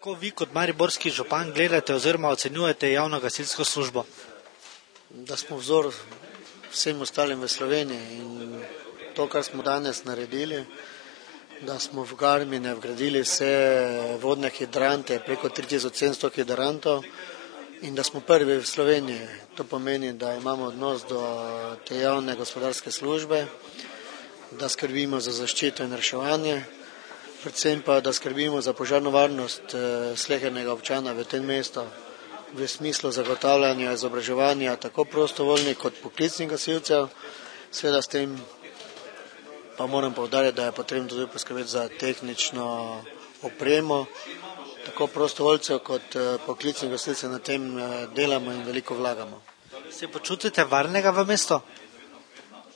Kako vi kot mariborski župan gledate oziroma ocenjujete javno gasilsko službo? Da smo vzor vsem ostalim v Sloveniji in to, kar smo danes naredili, da smo v Garmine vgradili vse vodne hidrante, preko 3700 hidrantov in da smo prvi v Sloveniji. To pomeni, da imamo odnos do te javne gospodarske službe, da skrbimo za zaščito in reševanje, predvsem pa, da skrbimo za požarno varnost slehernega občana v tem mestu, v smislu zagotavljanja izobraževanja tako prostovoljnih kot poklicnih gasilcev. Seveda s tem pa moram poudariti, da je potrebno tudi poskrbeti za tehnično opremo, tako prostovoljcev kot poklicnih gasilcev na tem delamo in veliko vlagamo. Se počutite varnega v mestu?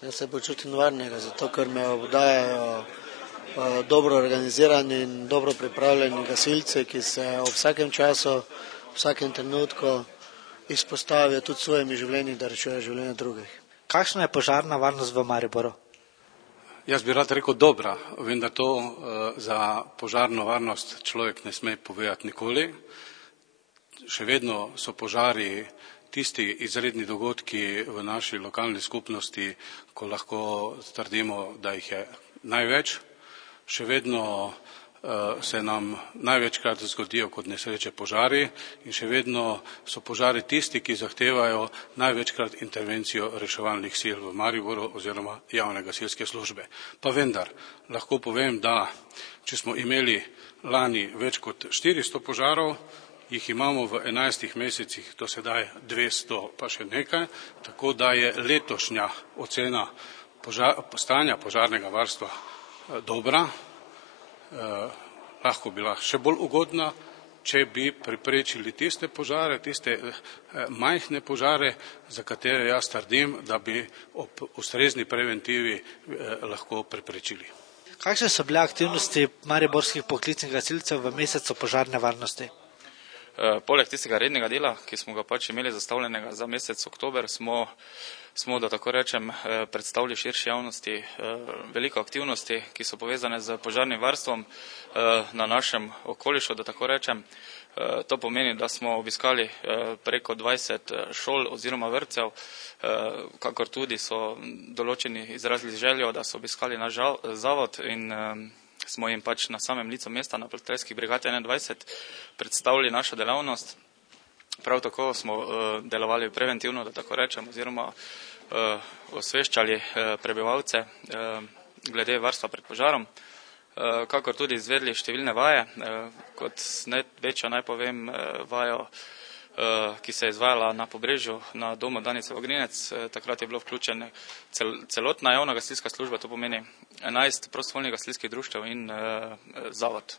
Jaz se počutim varnega, zato ker me obdajajo dobro organizirani in dobro pripravljeni gasilci, ki se ob vsakem času, v vsakem trenutku izpostavijo tudi svojimi življenji, da rešujejo življenje drugih. Kakšna je požarna varnost v Mariboru? Jaz bi rad rekel dobra, vendar to za požarno varnost človek ne sme povedati nikoli. Še vedno so požari tisti izredni dogodki v naši lokalni skupnosti, ko lahko trdimo, da jih je največ. Še vedno se nam največkrat zgodijo kot nesreče požari in še vedno so požari tisti, ki zahtevajo največkrat intervencijo reševalnih sil v Mariboru oziroma javne gasilske službe. Pa vendar, lahko povem, da če smo imeli lani več kot 400 požarov, jih imamo v 11 mesecih do sedaj 200 pa še nekaj, tako da je letošnja ocena stanja požarnega varstva dobra. Lahko bila še bolj ugodna, če bi preprečili tiste požare, tiste majhne požare, za katere jaz trdim, da bi ob ustrezni preventivi lahko preprečili. Kakšne so bile aktivnosti mariborskih poklicnih gasilcev v mesecu požarne varnosti? Poleg tistega rednega dela, ki smo ga pač imeli zastavljenega za mesec oktober, smo, da tako rečem, predstavili širši javnosti veliko aktivnosti, ki so povezane z požarnim varstvom na našem okolišu, da tako rečem. To pomeni, da smo obiskali preko 20 šol oziroma vrtcev, kakor tudi so določeni izrazili željo, da so obiskali naš zavod in smo jim pač na samem licu mesta na Plotreskih brigadi 21 predstavili našo delavnost. Prav tako smo delovali preventivno, da tako rečem, oziroma osveščali prebivalce glede varstva pred požarom, kakor tudi izvedli številne vaje, kot največja naj povem vajo, ki se je izvajala na Pobrežju, na domu Danice Vogrinec. Takrat je bilo vključena celotna javna gasilska služba, to pomeni 11 prostovoljnih gasilskih društev in zavod.